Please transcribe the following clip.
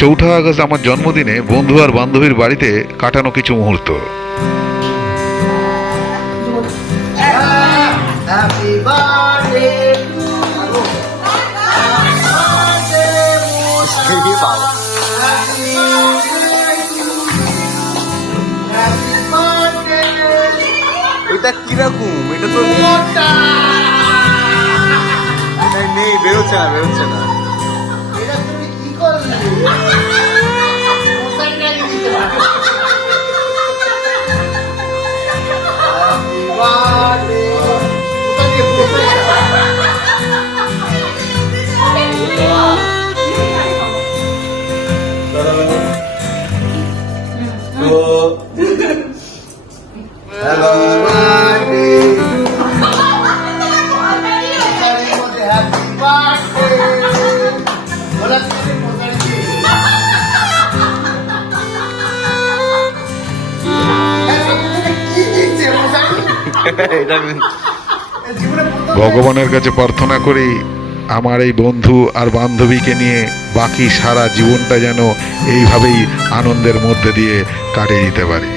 চৌঠা আগস্ট আমার জন্মদিনে বন্ধু আর বান্ধবীর বাড়িতে কাটানো কিছু মুহূর্ত। Happy birthday to you. Happy birthday. এটা কিরকম? এটা তো নেই, বেরোচ্ছে না বেরোচ্ছে না। এটা তুমি কি করলে? মশাইটাকে দিতে পারো। Happy birthday. ওটাকে বসে Hello birthday. Happy birthday. बोला तेरे मोसारी কি দিচ্ছে মোসারি? এটা জীবনে প্রথম ভগবানের কাছে প্রার্থনা করি আমার এই বন্ধু আর বান্ধবীকে নিয়ে বাকি সারা জীবনটা যেন এইভাবেই আনন্দের মধ্যে দিয়ে কাটিয়ে দিতে পারি।